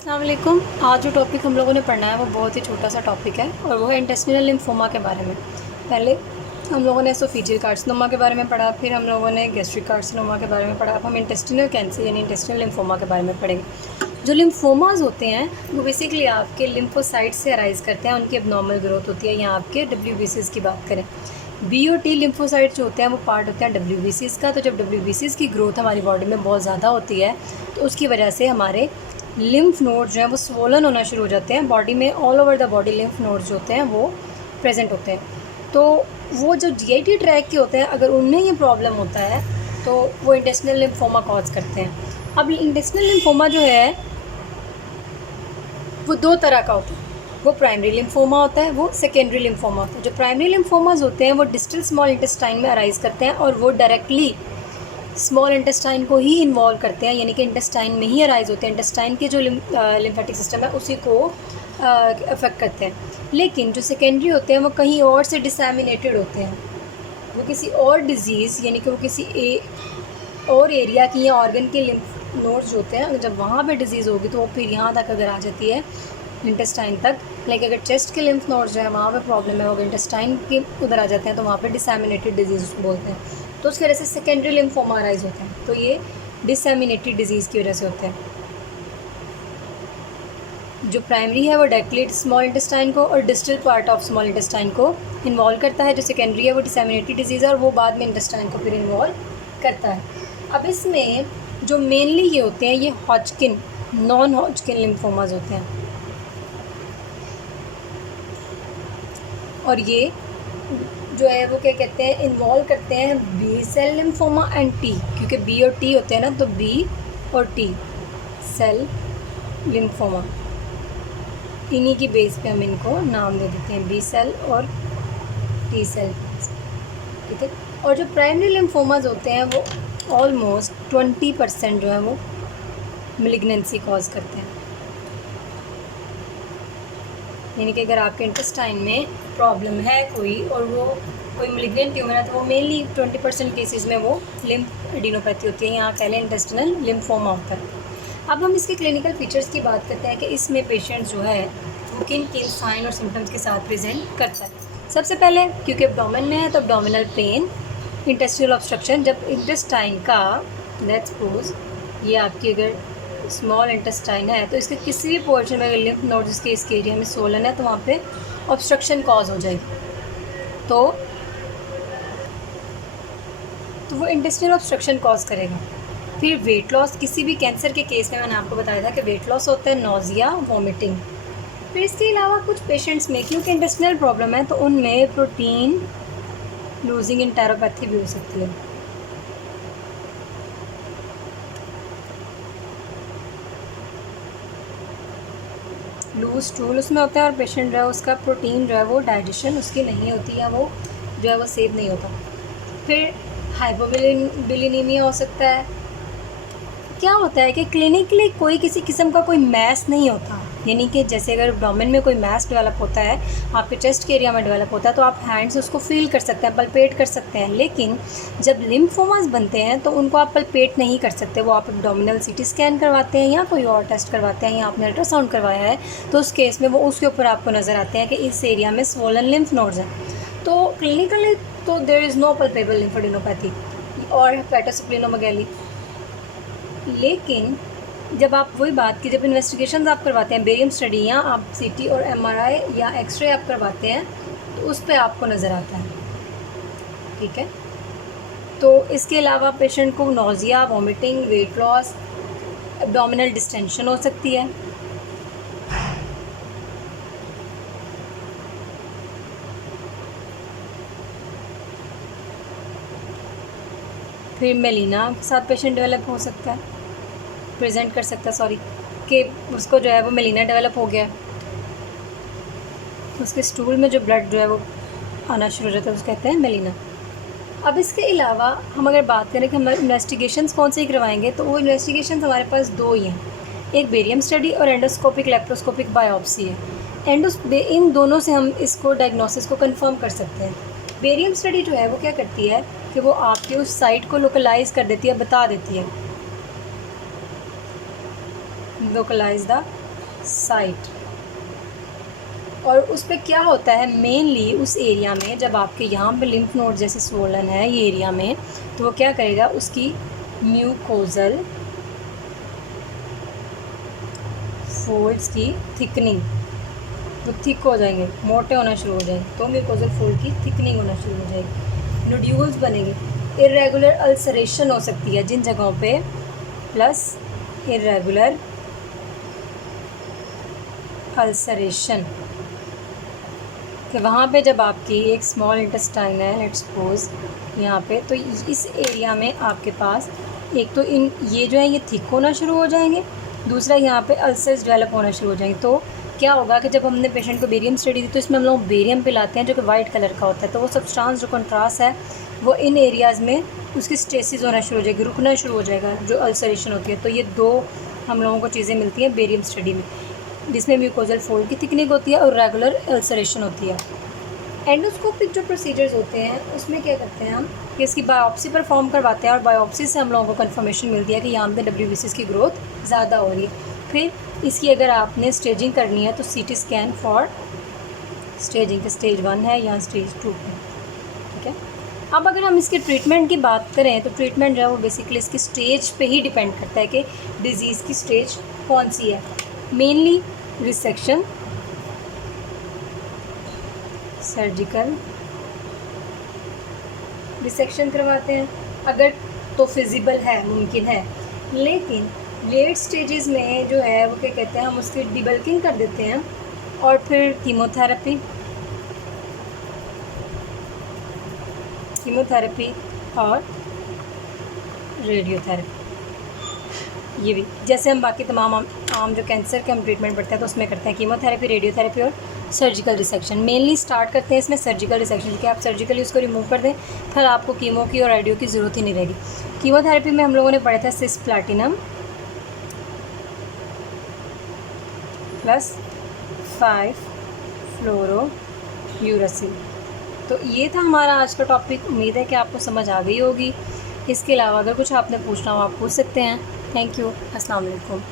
अस्सलाम वालेकुम। आज जो टॉपिक हम लोगों ने पढ़ना है वो बहुत ही छोटा सा टॉपिक है और वो है इंटेस्टिनल लिम्फोमा के बारे में। पहले हम लोगों ने एसोफेजियल कार्सिनोमा के बारे में पढ़ा, फिर हम लोगों ने गैस्ट्रिक कार्सिनोमा के बारे में पढ़ा। अब हम इंटेस्टिनल कैंसर यानी इंटेस्टिनल लिम्फोमा के बारे में पढ़ेंगे। जो लिम्फोमाज होते हैं वो बेसिकली आपके लिम्फोसाइट से अराइज़ करते हैं, उनकी एबनॉर्मल ग्रोथ होती है। यहाँ आपके WBCs की बात करें, बी और टी लिम्फोसाइट जो होते हैं वो पार्ट होते हैं WBCs का। तो जब WBCs की ग्रोथ हमारी बॉडी में बहुत ज़्यादा होती है तो उसकी वजह से हमारे लिम्फ नोड जो हैं वो स्वोलन होना शुरू हो जाते हैं। बॉडी में all over the body lymph nodes जो होते हैं वो प्रेजेंट होते हैं। तो वो जो GIT ट्रैक के होते हैं, अगर उनमें ये प्रॉब्लम होता है तो वो इंटेस्टिनल लिम्फोमा कॉज करते हैं। अब इंटेस्टिनल लिम्फोमा जो है वो दो तरह का होता है। वो प्राइमरी लिम्फोमा होता है, वो सेकेंडरी लिम्फोमा होता है। जो प्राइमरी लिम्फोमाज होते हैं वो डिस्टल स्मॉल इंटेस्टाइन में अराइज करते हैं और वो डायरेक्टली स्मॉल इंटेस्टाइन को ही इन्वॉल्व करते हैं, यानी कि इंटेस्टाइन में ही अराइज होते हैं। इंटेस्टाइन के जो लिम्फेटिक सिस्टम है उसी को अफेक्ट करते हैं। लेकिन जो सेकेंडरी होते हैं वो कहीं और से डिसैमिनेटेड होते हैं। वो किसी और डिज़ीज़ यानी कि वो किसी और एरिया की या ऑर्गन के लिम्फ नोड्स जो होते हैं, जब वहाँ पे डिज़ीज़ होगी तो वो फिर यहाँ तक अगर आ जाती है इंटेस्टाइन तक। लाइक अगर चेस्ट के लिम्फ नोड्स जो है वहाँ पे प्रॉब्लम है, वो इंटेस्टाइन के उधर आ जाते हैं तो वहाँ पे डिसैमिनेटेड डिजीज़ उसको बोलते हैं। तो उसकी वजह से सेकेंडरी लिम्फोमा अराइज होते हैं। तो ये डिसैमिनेटेड डिजीज़ की वजह से होते हैं। जो प्राइमरी है वो डायरेक्टली स्मॉल इंटेस्टाइन को और distal part of small intestine को इन्वॉल्व करता है। जो सेकेंडरी है वो डिसैमिनेटेड डिजीज़ है और वो बाद में इंटेस्टाइन को फिर इन्वॉल्व करता है। अब इसमें जो मेनली ये होते हैं ये हॉजकिन, नॉन हॉजकिन लिम्फोमाज होते हैं। और ये जो है वो क्या कहते हैं, इन्वॉल्व करते हैं B cell lymphoma and T, क्योंकि बी और टी होते हैं ना, तो बी और टी सेल लिम्फोमा, इन्हीं की बेस पे हम इनको नाम दे देते हैं, बी सेल और टी सेल। ठीक है। और जो प्राइमरी लिम्फोमाज होते हैं वो ऑलमोस्ट 20% जो है वो मिलिग्नेंसी कॉज करते हैं। यानी कि अगर आपके इंटेस्टाइन में प्रॉब्लम है कोई और वो कोई मिलिग्नेंट ट्यूमर है तो वो मेनली 20% केसेस में वो लिम्फ एडिनोपैथी होती है, यहाँ कह लें इंटेस्टिनल लिम्फोमा होता है। अब हम इसके क्लिनिकल फीचर्स की बात करते हैं कि इसमें पेशेंट जो है वो किन किन साइन और सिम्टम्स के साथ प्रेजेंट करता है। सबसे पहले क्योंकि एब्डोमेन में है तो एब्डोमिनल पेन, इंटेस्टिनल ऑब्स्ट्रक्शन। जब इंटेस्टाइन का, लेट्स सपोज ये आपकी अगर स्मॉल इंटेस्टाइन है तो इसके किसी भी पोर्शन में अगर लिम्फ नोड्स के इसके एरिया में सोलन है तो वहाँ पे ऑब्स्ट्रक्शन कॉज हो जाएगी। तो वो इंटेस्टिनल ऑब्स्ट्रक्शन कॉज करेगा। फिर वेट लॉस, किसी भी कैंसर के केस में मैंने आपको बताया था कि वेट लॉस होता है, नोज़िया, वॉमिटिंग। फिर इसके अलावा कुछ पेशेंट्स में क्योंकि इंटेस्टिनल प्रॉब्लम है तो उनमें प्रोटीन लूजिंग एंटेरोपैथी भी हो सकती है। लूज स्टूल उसमें होता है और पेशेंट जो है उसका प्रोटीन जो है वो डाइजेशन उसकी नहीं होती या वो जो है वो सेव नहीं होता। फिर हाइपोबिलिनीमिया हो सकता है। क्या होता है कि क्लिनिकली कोई किसी किस्म का कोई मैस नहीं होता, यानी कि जैसे अगर एब्डोमेन में कोई मैस डेवलप होता है, आपके चेस्ट के एरिया में डेवलप होता है तो आप हैंड से उसको फील कर सकते हैं, पल्पेट कर सकते हैं। लेकिन जब लिम्फोमास बनते हैं तो उनको आप पल्पेट नहीं कर सकते। वो आप एब्डोमिनल CT स्कैन करवाते हैं या कोई और टेस्ट करवाते हैं या आपने अल्ट्रासाउंड करवाया है तो उस केस में वो उसके ऊपर आपको नज़र आते हैं कि इस एरिया में स्वोलन लिम्फ नोड्स हैं। तो क्लिनिकली तो देयर इज़ नो पल्पेबल लिम्फोडेनोपैथी और हेपेटोस्प्लेनोमेगाली। लेकिन जब आप वही बात की, जब इन्वेस्टिगेशंस आप करवाते हैं, बेरियम स्टडी या आप CT और MRI या एक्सरे आप करवाते हैं तो उस पर आपको नज़र आता है। ठीक है। तो इसके अलावा पेशेंट को nausea, vomiting, weight loss, abdominal distension हो सकती है। फिर मेलिना के साथ पेशेंट डेवलप हो सकता है, प्रेजेंट कर सकता है, सॉरी, कि उसको जो है वो मेलिना डेवलप हो गया, उसके स्टूल में जो ब्लड जो है वो आना शुरू हो जाता है, उसको कहते हैं मेलिना। अब इसके अलावा हम अगर बात करें कि हम इन्वेस्टिगेशंस कौन से ही करवाएंगे तो वो इन्वेस्टिगेशंस हमारे पास दो ही हैं, एक बेरियम स्टडी और एंडोस्कोपिक लेप्रोस्कोपिक बायोप्सी है। इन दोनों से हम इसको डायग्नोसिस को कंफर्म कर सकते हैं। बेरियम स्टडी जो है वो क्या करती है कि वो आपके उस साइट को लोकलाइज कर देती है, बता देती है, लोकलाइज द साइट। और उस पर क्या होता है मेनली उस एरिया में, जब आपके यहाँ पे लिम्फ नोड जैसे स्वोलन है ये एरिया में, तो वो क्या करेगा, उसकी म्यूकोजल फोल्ड्स की थिकनिंग, वो थिक हो जाएंगे, मोटे होना शुरू हो जाएंगे, तो म्यूकोजल फोल्ड की थिकनिंग होना शुरू हो जाएगी, नोड्यूल्स बनेंगे, इरेगुलर अल्सरेशन हो सकती है जिन जगहों पे, प्लस इरेगुलर अल्सरेशन कि वहाँ पे जब आपकी एक स्मॉल इंटेस्टाइन है लेट्स सपोज यहाँ पे, तो इस एरिया में आपके पास एक तो इन ये जो है ये थिक होना शुरू हो जाएंगे, दूसरा यहाँ पे अल्सर्स डेवलप होना शुरू हो जाएंगे। तो क्या होगा कि जब हमने पेशेंट को बेरियम स्टडी दी तो इसमें हम लोग बेरियम पिलाते हैं जो कि वाइट कलर का होता है, तो वो सब्सटेंस जो कंट्रास्ट है वो इन एरियाज़ में उसकी स्टेसिस होना शुरू हो जाएगी, रुकना शुरू हो जाएगा जो अल्सरेशन होती है। तो ये दो हम लोगों को चीज़ें मिलती हैं बेरियम स्टडी में, जिसमें म्यूकोजल फोल्ड की थिकनिंग होती है और रेगुलर अल्सरेशन होती है। एंडोस्कोपिक जो प्रोसीजर्स होते हैं उसमें क्या करते हैं हम कि इसकी बायोप्सी परफॉर्म करवाते हैं और बायोप्सी से हम लोगों को कंफर्मेशन मिलती है कि यहाँ पे WBCs की ग्रोथ ज़्यादा हो रही है। फिर इसकी अगर आपने स्टेजिंग करनी है तो CT scan for staging, stage 1 है या स्टेज 2 है, ठीक है। अब अगर हम इसके ट्रीटमेंट की बात करें तो ट्रीटमेंट जो है वो बेसिकली इसकी स्टेज पे ही डिपेंड करता है कि डिज़ीज़ की स्टेज कौन सी है। मेनली रिसेक्शन, सर्जिकल रिसेक्शन करवाते हैं अगर तो फिजिबल है, मुमकिन है, लेकिन लेट स्टेजेस में जो है वो क्या कहते हैं हम उसकी डिबल्किंग कर देते हैं और फिर कीमोथेरेपी और रेडियोथेरेपी, ये भी जैसे हम बाकी तमाम आम जो कैंसर के हम ट्रीटमेंट पढ़ते हैं तो उसमें करते हैं कीमोथेरेपी, रेडियोथेरेपी और सर्जिकल रिसेक्शन। मेनली स्टार्ट करते हैं इसमें सर्जिकल रिसेक्शन कि आप सर्जिकली उसको रिमूव कर दें, फिर आपको कीमो की और रेडियो की ज़रूरत ही नहीं रहेगी। कीमोथेरेपी में हम लोगों ने पढ़ा था सिस्प्लैटिनम +5-फ्लोरोयूरासिल। तो ये था हमारा आज का टॉपिक। उम्मीद है कि आपको समझ आ गई होगी। इसके अलावा अगर कुछ आपने पूछना हो आप पूछ सकते हैं। Thank you. अस्सलाम वालेकुम।